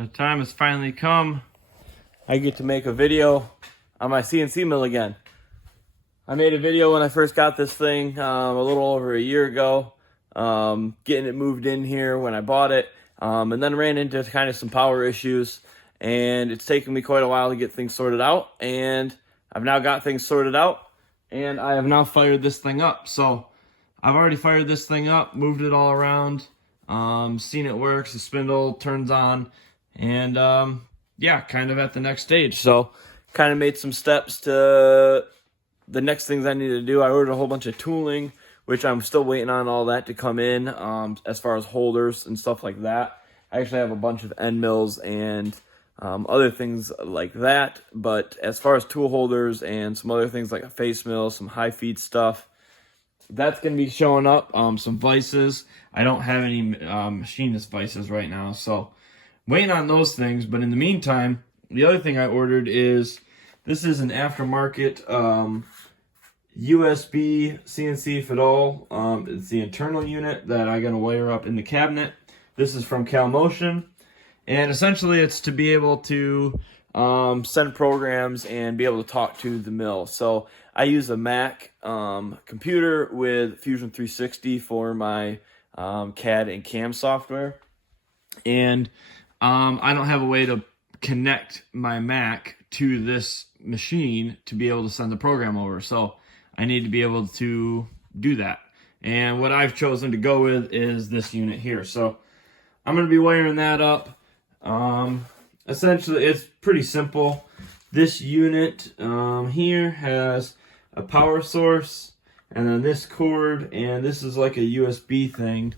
The time has finally come. I get to make a video on my CNC mill again. I made a video when I first got this thing a little over a year ago, getting it moved in here when I bought it, and then ran into kind of some power issues, and it's taken me quite a while to get things sorted out, and I've now got things sorted out, and I have now fired this thing up. So I've already fired this thing up, moved it all around, seen it works, the spindle turns on, and yeah, kind of at the next stage. So kind of made some steps to the next things I need to do. I ordered a whole bunch of tooling, which I'm still waiting on all that to come in, as far as holders and stuff like that. I actually have a bunch of end mills and other things like that, but as far as tool holders and some other things like a face mill, some high feed stuff, that's going to be showing up. Some vices. I don't have any machinist vices right now, so waiting on those things. But in the meantime, the other thing I ordered is, this is an aftermarket USB CNC Fadal. It's the internal unit that I'm going to wire up in the cabinet. This is from Calmotion, and essentially it's to be able to send programs and be able to talk to the mill. So I use a Mac computer with Fusion 360 for my CAD and CAM software, and I don't have a way to connect my Mac to this machine to be able to send the program over. So I need to be able to do that. And what I've chosen to go with is this unit here. So I'm going to be wiring that up. Essentially, it's pretty simple. This unit here has a power source, and then this cord, and this is like a USB thing.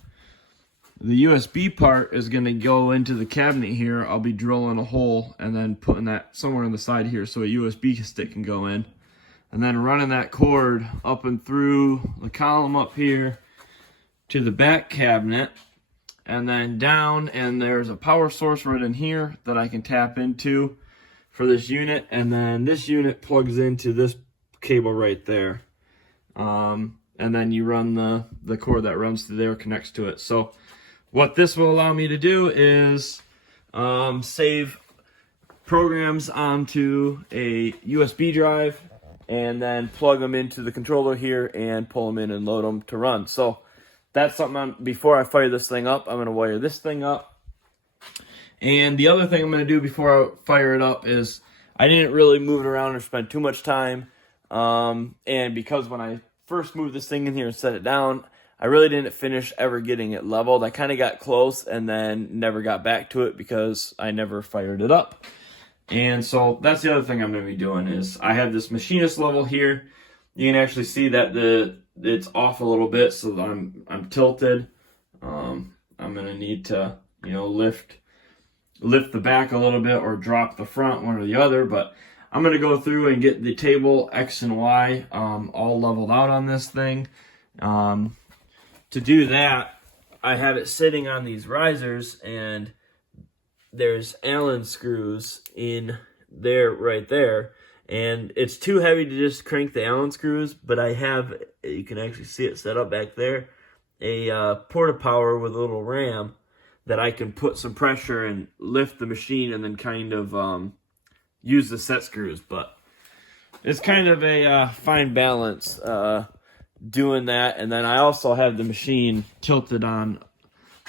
The USB part is going to go into the cabinet here. I'll be drilling a hole and then putting that somewhere on the side here so a USB stick can go in. And then running that cord up and through the column up here to the back cabinet. And then down, and there's a power source right in here that I can tap into for this unit. And then this unit plugs into this cable right there. And then you run the cord that runs through there, connects to it. So what this will allow me to do is save programs onto a USB drive and then plug them into the controller here and pull them in and load them to run. So that's something before I fire this thing up, I'm going to wire this thing up. And the other thing I'm going to do before I fire it up is, I didn't really move it around or spend too much time. And because when I first moved this thing in here and set it down, I really didn't finish ever getting it leveled. I kind of got close and then never got back to it because I never fired it up. And so that's the other thing I'm going to be doing is, I have this machinist level here. You can actually see that it's off a little bit, so that I'm tilted. I'm going to need to, lift the back a little bit or drop the front, one or the other. But I'm going to go through and get the table X and Y all leveled out on this thing. To do that, I have it sitting on these risers, and there's Allen screws in there, right there. And it's too heavy to just crank the Allen screws, but I have, you can actually see it set up back there, a porta power with a little ram that I can put some pressure and lift the machine and then kind of use the set screws. But it's kind of a fine balance doing that. And then I also have the machine tilted on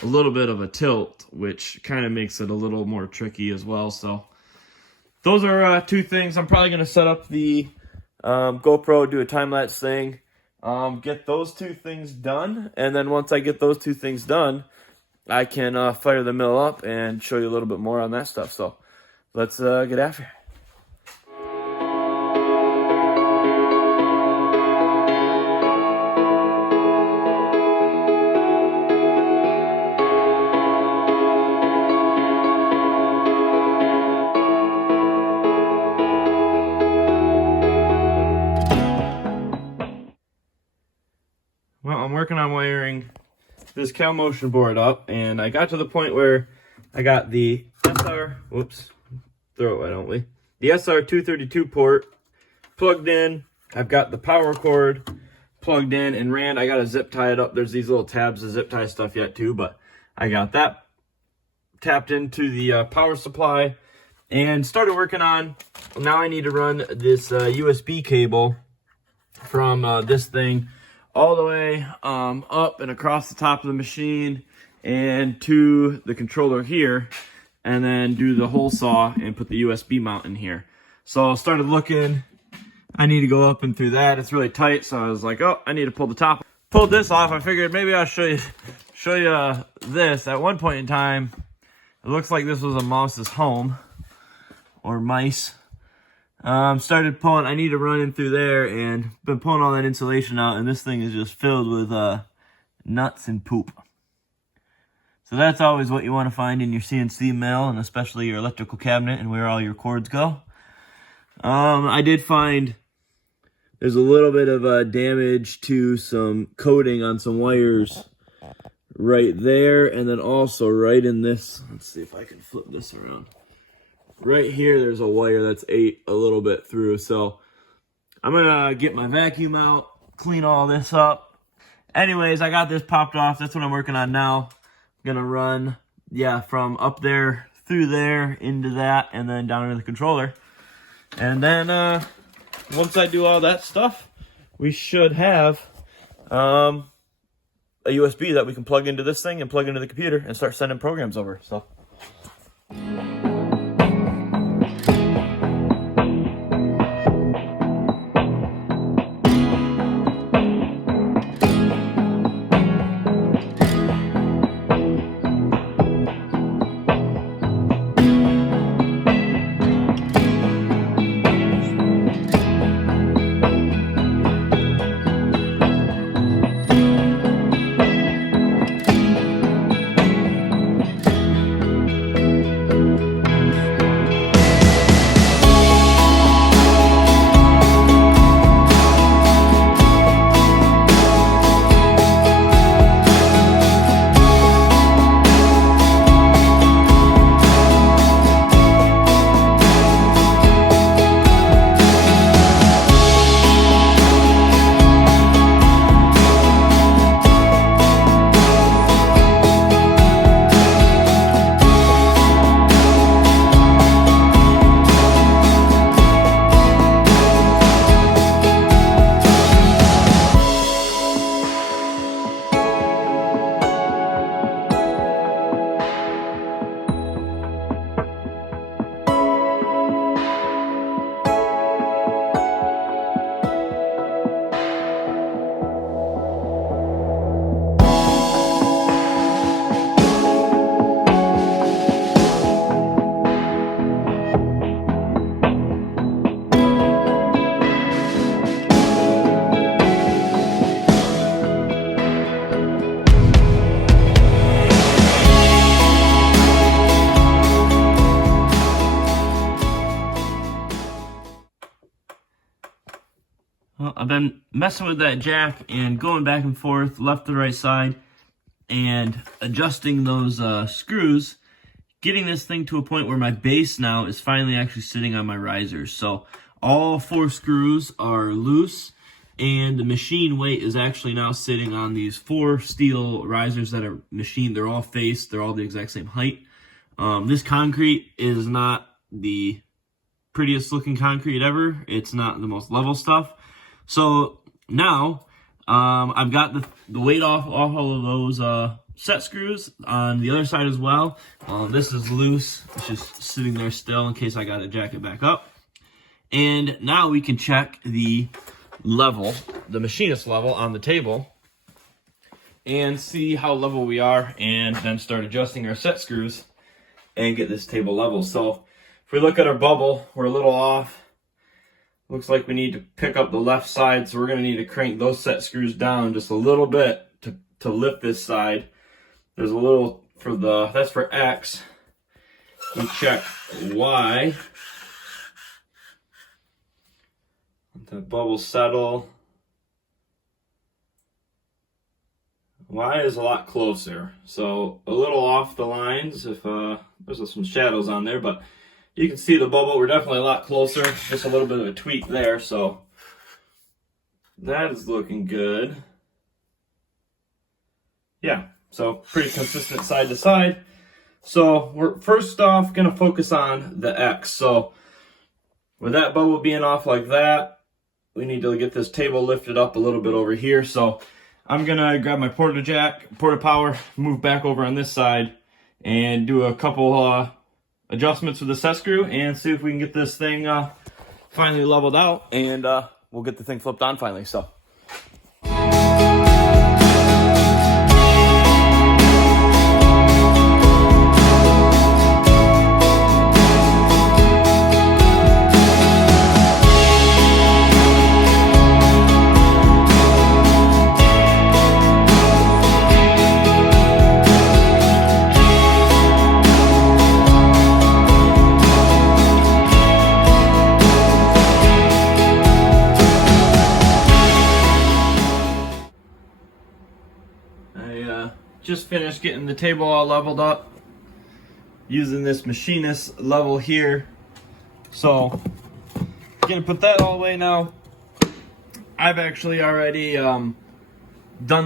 a little bit of a tilt, which kind of makes it a little more tricky as well. So those are two things. I'm probably going to set up the GoPro, do a time-lapse thing, get those two things done. And then once I get those two things done, I can fire the mill up and show you a little bit more on that stuff. So let's get after it. Well, I'm working on wiring this Calmotion board up, and I got to the point where I got the SR, whoops, throw it, why don't we? The SR232 port plugged in. I've got the power cord plugged in and ran. I got to zip tie it up. There's these little tabs to zip tie stuff yet too, but I got that tapped into the power supply and started working on, now I need to run this USB cable from this thing all the way up and across the top of the machine and to the controller here, and then do the hole saw and put the USB mount in here. So I started looking, I need to go up and through that. It's really tight, so I was like, oh, I need to pull the top. Pulled this off. I figured maybe I'll show you this. At one point in time, it looks like this was a mouse's home, or mice. Started pulling, I need to run in through there, and been pulling all that insulation out, and this thing is just filled with nuts and poop. So that's always what you want to find in your CNC mill, and especially your electrical cabinet and where all your cords go. I did find there's a little bit of damage to some coating on some wires right there, and then also right in this, let's see if I can flip this around. Right here, there's a wire that's ate a little bit through. So I'm gonna get my vacuum out, clean all this up. Anyways, I got this popped off. That's what I'm working on now. I'm gonna run, yeah, from up there through there into that, and then down into the controller. And then once I do all that stuff, we should have a USB that we can plug into this thing and plug into the computer and start sending programs over. So. Well, I've been messing with that jack and going back and forth, left to right side, and adjusting those screws, getting this thing to a point where my base now is finally actually sitting on my risers. So all 4 screws are loose, and the machine weight is actually now sitting on these 4 steel risers that are machined. They're all faced, they're all the exact same height. This concrete is not the prettiest looking concrete ever. It's not the most level stuff. So now I've got the weight off all of those set screws on the other side as well. This is loose. It's just sitting there still in case I got to jack it back up. And now we can check the level, the machinist level on the table, and see how level we are, and then start adjusting our set screws and get this table level. So if we look at our bubble, we're a little off. Looks like we need to pick up the left side, so we're going to need to crank those set screws down just a little bit to lift this side. There's a little for the, that's for X. We check Y. Let the bubble settle. Y is a lot closer, so a little off the lines if there's some shadows on there, but you can see the bubble. We're definitely a lot closer. Just a little bit of a tweak there, so that is looking good. Yeah, so pretty consistent side to side. So we're first off going to focus on the X. So with that bubble being off like that, we need to get this table lifted up a little bit over here. So I'm going to grab my porta power, move back over on this side, and do a couple adjustments with the set screw and see if we can get this thing finally leveled out, and we'll get the thing flipped on finally. So. Just finished getting the table all leveled up using this machinist level here. So gonna put that all away now. I've actually already done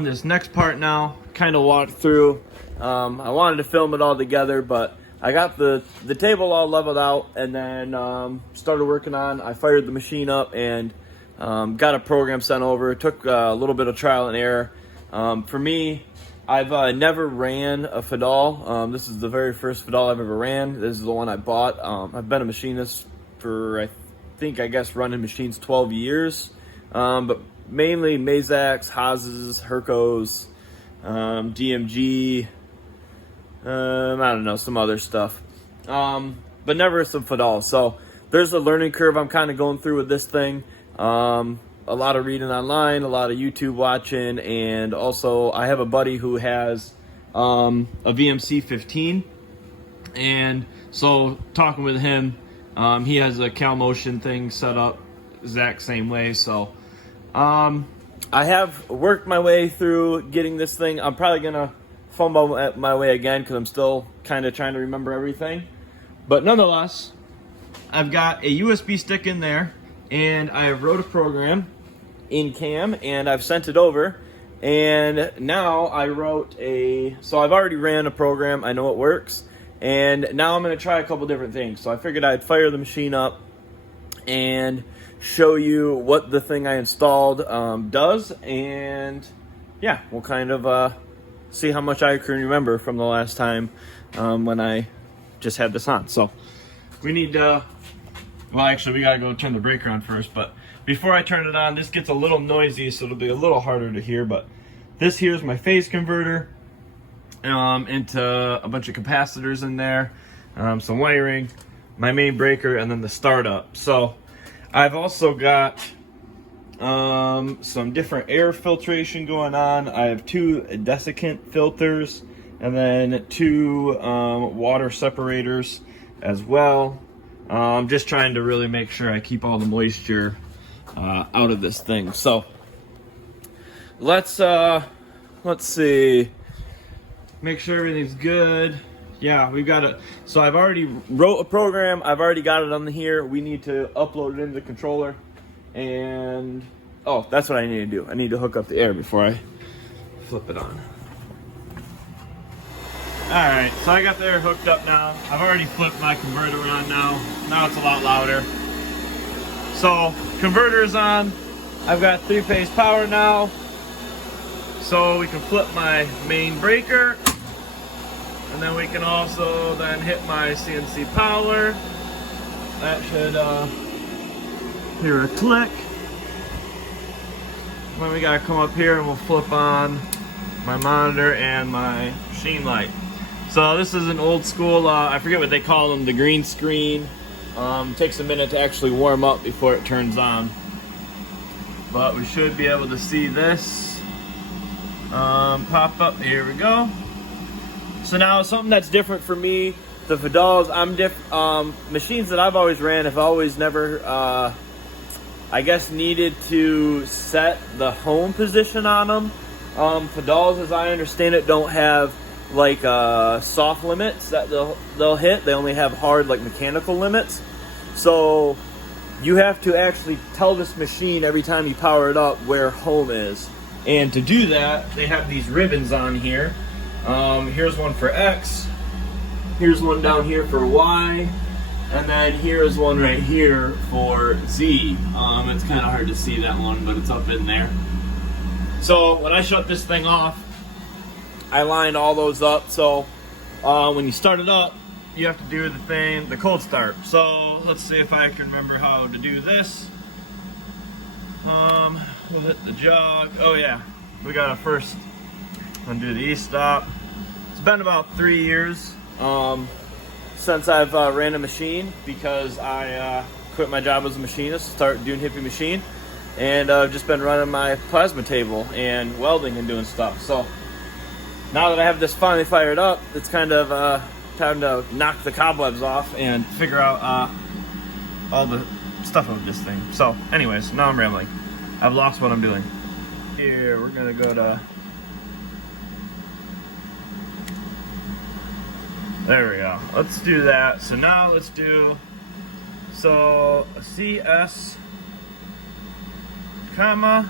this next part now, kind of walked through. I wanted to film it all together, but I got the table all leveled out, and then started working on. I fired the machine up and got a program sent over. It took a little bit of trial and error. For me, I've never ran a Fadal. This is the very first Fadal I've ever ran. This is the one I bought. I've been a machinist for, I guess, running machines 12 years. But mainly Mazaks, Haas's, Hercos, DMG, I don't know, some other stuff. But never some Fadal. So there's a learning curve I'm kind of going through with this thing. A lot of reading online, a lot of YouTube watching, and also I have a buddy who has a VMC 15, and so talking with him, he has a Calmotion thing set up exact same way. So I have worked my way through getting this thing. I'm probably gonna fumble my way again because I'm still kind of trying to remember everything, but nonetheless, I've got a USB stick in there, and I have wrote a program in Cam, and I've sent it over, and now I wrote so I've already ran a program, I know it works, and now I'm going to try a couple different things. So I figured I'd fire the machine up and show you what the thing I installed does, and yeah, we'll kind of see how much I can remember from the last time when I just had this on. So we need well, actually we gotta go turn the breaker on first, but before I turn it on, this gets a little noisy, so it'll be a little harder to hear, but this here is my phase converter into a bunch of capacitors in there, some wiring, my main breaker, and then the startup. So I've also got some different air filtration going on. I have 2 desiccant filters and then 2 water separators as well. I'm just trying to really make sure I keep all the moisture out of this thing. So let's see, make sure everything's good. Yeah, we've got it. So I've already wrote a program, I've already got it on here. We need to upload it into the controller, and oh, that's what I need to do. I need to hook up the air before I flip it on. Alright, so I got the air hooked up now. I've already flipped my converter on now. Now it's a lot louder. So converter is on. I've got 3-phase power now, so we can flip my main breaker, and then we can also then hit my CNC power. That should hear a click. Then we gotta come up here and we'll flip on my monitor and my machine light. So this is an old school, I forget what they call them, the green screen. Takes a minute to actually warm up before it turns on. But we should be able to see this pop up. Here we go. So now something that's different for me, the Fadals, machines that I've always ran have always never, I guess, needed to set the home position on them. Fadals, as I understand it, don't have like soft limits that they'll hit. They only have hard, like, mechanical limits. So you have to actually tell this machine every time you power it up where home is. And to do that, they have these ribbons on here. Here's one for X, Here's one down here for Y, and then here is one right here for Z. It's kind of hard to see that one, but it's up in there. So when I shut this thing off, I lined all those up. So when you start it up, you have to do the cold start. So let's see if I can remember how to do this. We'll hit the jog. Oh yeah, we gotta first undo the e-stop. It's been about 3 years since I've ran a machine, because I quit my job as a machinist to start Dune Hippie machine, and I've just been running my plasma table and welding and doing stuff. So now that I have this finally fired up, it's kind of time to knock the cobwebs off and figure out all the stuff of this thing. So anyways, now I'm rambling. I've lost what I'm doing. Here, we're gonna go to, there we go. Let's do that. So now let's do, so CS, comma,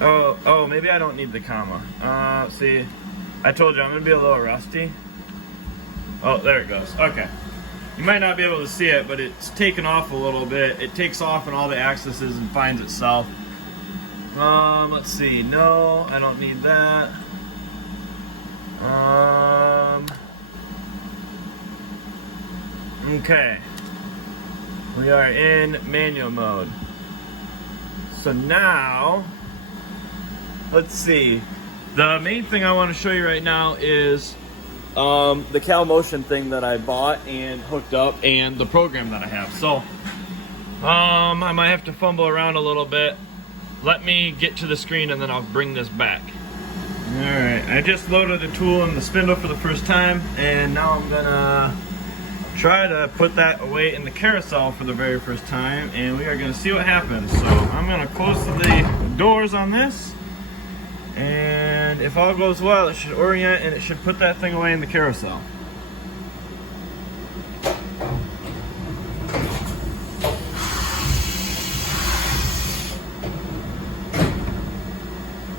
oh, maybe I don't need the comma. See, I told you I'm gonna be a little rusty. Oh, there it goes. Okay. You might not be able to see it, but it's taken off a little bit. It takes off in all the axes and finds itself. Let's see. No, I don't need that. Okay. We are in manual mode. So now, let's see. The main thing I want to show you right now is the Calmotion thing that I bought and hooked up, and the program that I have. So I might have to fumble around a little bit. Let me get to the screen and then I'll bring this back. Alright, I just loaded the tool and the spindle for the first time, and now I'm gonna try to put that away in the carousel for the very first time, and we are gonna see what happens. So I'm gonna close the doors on this, and if all goes well, it should orient and it should put that thing away in the carousel.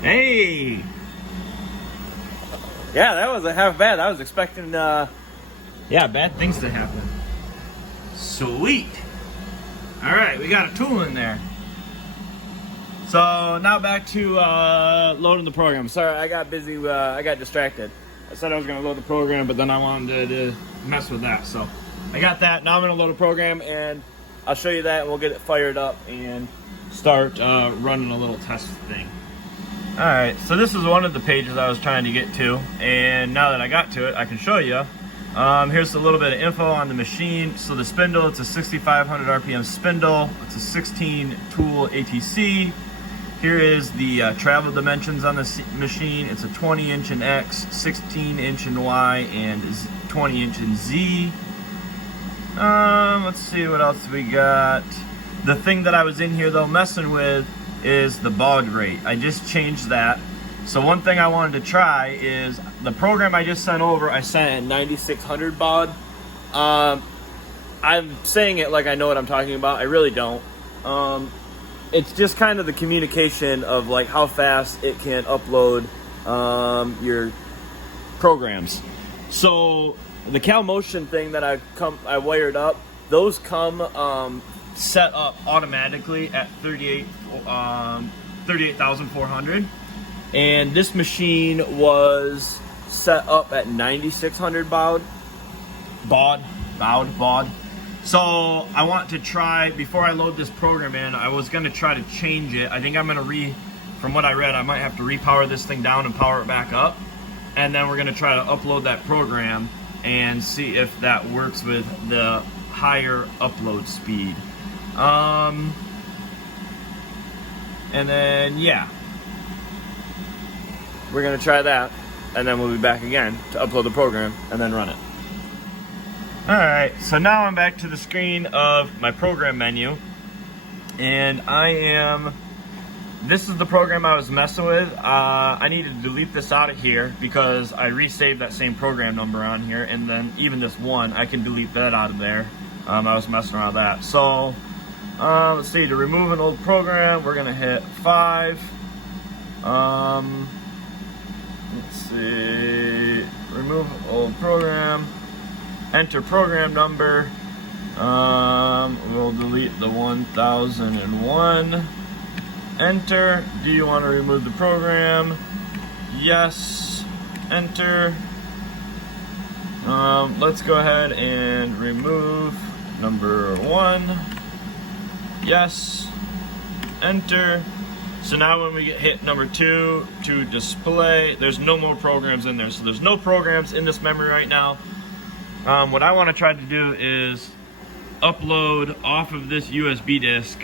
Hey! Yeah, that wasn't half bad. I was expecting, bad things to happen. Sweet! Alright, we got a tool in there. So now back to loading the program. Sorry, I got busy, I got distracted. I said I was gonna load the program, but then I wanted to mess with that. So I got that, now I'm gonna load a program, and I'll show you that, and we'll get it fired up and start running a little test thing. Alright, so this is one of the pages I was trying to get to, and now that I got to it, I can show you. Here's a little bit of info on the machine. So the spindle, it's a 6,500 RPM spindle. It's a 16 tool ATC. Here is the travel dimensions on the machine. It's a 20 inch in X, 16 inch in Y, and 20 inch in Z. Let's see what else we got. The thing that I was in here though messing with is the baud rate. I just changed that. So one thing I wanted to try is the program I just sent over, I sent at 9600 baud. I'm saying it like I know what I'm talking about. I really don't. It's just kind of the communication of like how fast it can upload your programs. So the Calmotion thing that I wired up, those come set up automatically at 38,400, and this machine was set up at 9600 baud. So I want to try, before I load this program in, I was going to try to change it. I think I'm going to from what I read, I might have to repower this thing down and power it back up, and then we're going to try to upload that program and see if that works with the higher upload speed. And then yeah, we're gonna try that, and then we'll be back again to upload the program and then run it. Alright, so now I'm back to the screen of my program menu, and this is the program I was messing with. I need to delete this out of here because I resaved that same program number on here, and then even this one, I can delete that out of there. I was messing around with that. So let's see, to remove an old program, we're gonna hit 5. let's see, remove old program, enter program number. We'll delete the 1001. Enter. Do you want to remove the program? Yes. Enter. Let's go ahead and remove number 1. Yes. Enter. So now when we hit number 2 to display, there's no more programs in there. So there's no programs in this memory right now. What I want to try to do is upload off of this USB disk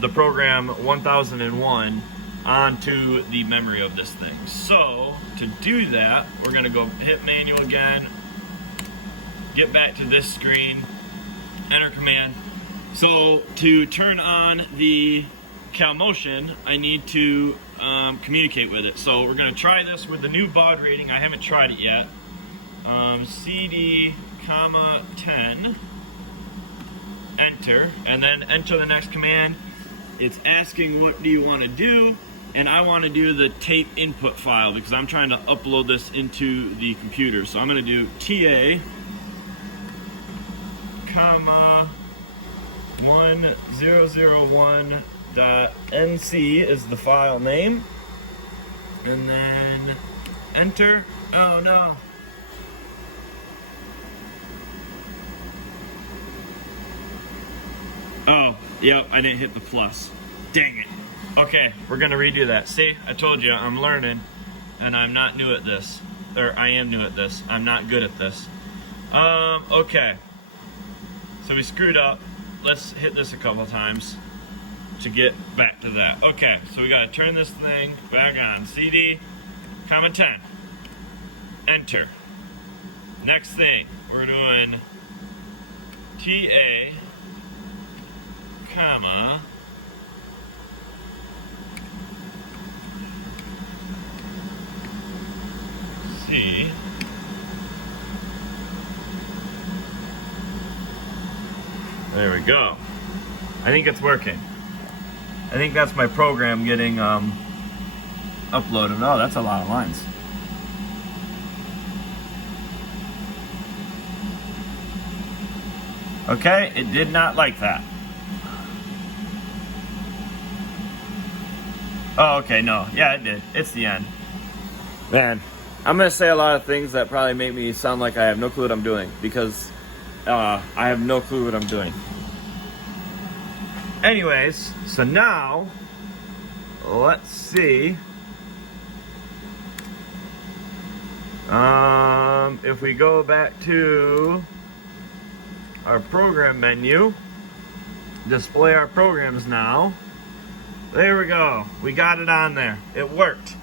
the program 1001 onto the memory of this thing. So to do that, we're going to go hit manual again, get back to this screen, enter command. So to turn on the Calmotion, I need to communicate with it. So we're going to try this with the new baud rating. I haven't tried it yet. CD, 10, enter, and then enter the next command. It's asking what do you want to do, and I want to do the tape input file because I'm trying to upload this into the computer. So I'm going to do TA, 1001.nc is the file name, and then enter. Oh no. Oh, yep, I didn't hit the plus. Dang it. Okay, we're gonna redo that. See, I told you, I'm learning, and I'm not new at this. Or I am new at this. I'm not good at this. Okay. So we screwed up. Let's hit this a couple times to get back to that. Okay, so we gotta turn this thing back on. CD, 10. Enter. Next thing, we're doing TA, comma, C, there we go. I think it's working. I think that's my program getting uploaded. Oh, that's a lot of lines. Okay, it did not like that. Oh, okay, no. Yeah, it did. It's the end. Man, I'm going to say a lot of things that probably make me sound like I have no clue what I'm doing, because I have no clue what I'm doing. Anyways, so now, let's see. If we go back to our program menu, display our programs now. There we go. We got it on there. It worked.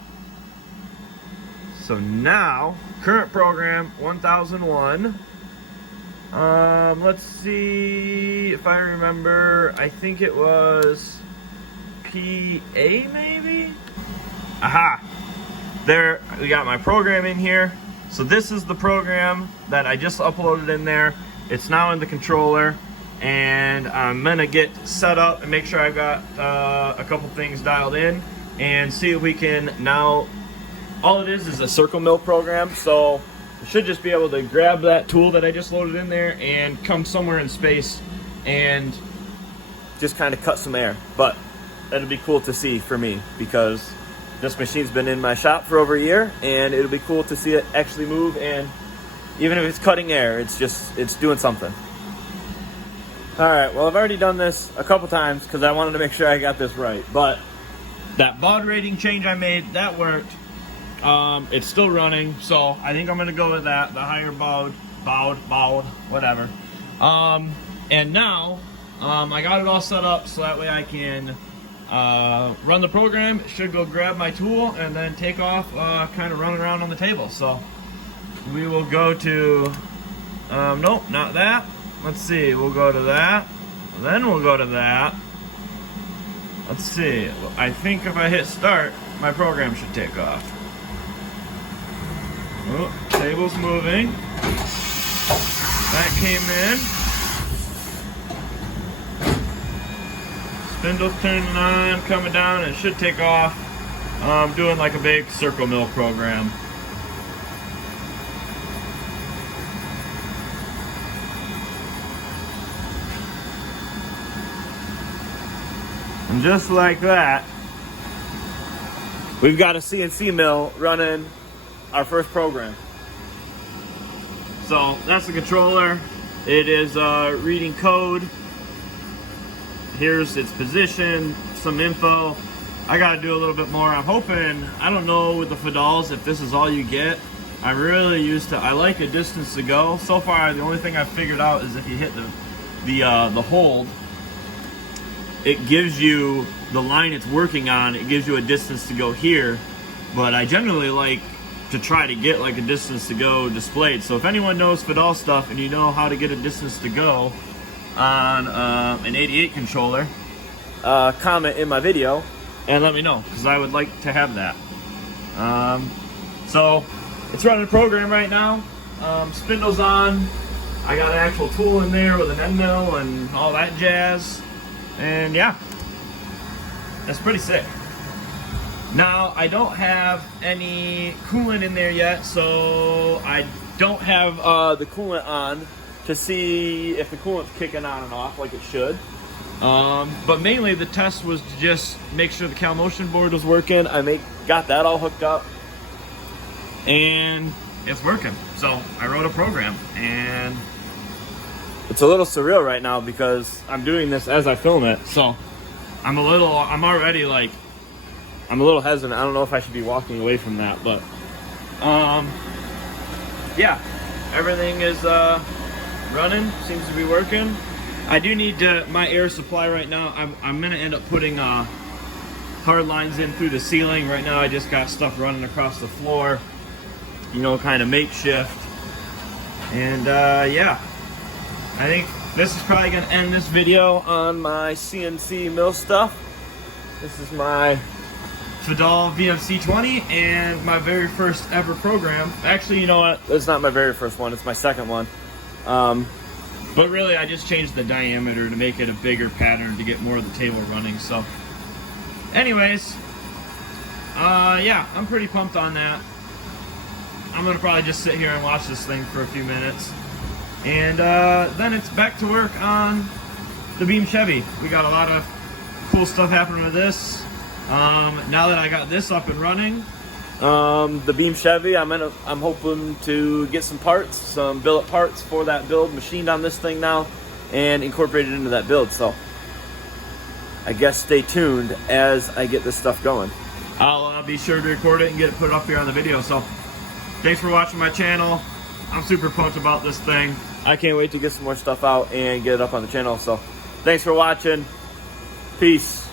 So now, current program 1001. Let's see if I remember. I think it was PA maybe? Aha! There, we got my program in here. So this is the program that I just uploaded in there. It's now in the controller, and I'm gonna get set up and make sure I've got a couple things dialed in and see if we can now. All it is a circle mill program, so we should just be able to grab that tool that I just loaded in there and come somewhere in space and just kind of cut some air. But that'll be cool to see for me, because this machine's been in my shop for over a year, and it'll be cool to see it actually move. And even if it's cutting air, it's doing something. All right, well, I've already done this a couple times because I wanted to make sure I got this right. But that baud rating change I made, that worked. It's still running, so I think I'm gonna go with that, the higher baud, whatever. And now, I got it all set up so that way I can run the program. It should go grab my tool and then take off, kind of run around on the table. So we will go to, nope, not that. Let's see, we'll go to that, then we'll go to that. Let's see, I think if I hit start, my program should take off. Oh, table's moving. That came in. Spindle's turning on, coming down, and it should take off. I'm doing like a big circle mill program. And just like that, we've got a CNC mill running our first program. So that's the controller. It is reading code. Here's its position, some info. I gotta do a little bit more. I'm hoping, I don't know with the Fadals if this is all you get. I'm really used to, I like a distance to go. So far, the only thing I've figured out is if you hit the hold, it gives you the line it's working on, it gives you a distance to go here. But I generally like to try to get like a distance to go displayed. So if anyone knows Fadal stuff and you know how to get a distance to go on an 88 controller, comment in my video and let me know, because I would like to have that. So it's running a program right now. Spindle's on. I got an actual tool in there with an end mill and all that jazz. And yeah, that's pretty sick. Now, I don't have any coolant in there yet, so I don't have the coolant on to see if the coolant's kicking on and off like it should. But mainly the test was to just make sure the Calmotion board was working. Got that all hooked up, and it's working. So I wrote a program, and it's a little surreal right now because I'm doing this as I film it. So I'm already like, I'm a little hesitant. I don't know if I should be walking away from that, but yeah, everything is running, seems to be working. I do need my air supply right now. I'm gonna end up putting hard lines in through the ceiling. Right now I just got stuff running across the floor, you know, kind of makeshift. And yeah, I think this is probably gonna end this video on my CNC mill stuff. This is my Fadal VMC20 and my very first ever program. Actually, you know what? It's not my very first one. It's my second one. But really, I just changed the diameter to make it a bigger pattern to get more of the table running. So, anyways, yeah, I'm pretty pumped on that. I'm gonna probably just sit here and watch this thing for a few minutes, and then it's back to work on the Beam Chevy. We got a lot of cool stuff happening with this. Now that I got this up and running, the Beam Chevy, I'm hoping to get some parts, some billet parts for that build machined on this thing now and incorporated into that build. So I guess stay tuned as I get this stuff going. I'll be sure to record it and get it put up here on the video. So thanks for watching my channel. I'm super pumped about this thing. I can't wait to get some more stuff out and get it up on the channel. So thanks for watching. Peace.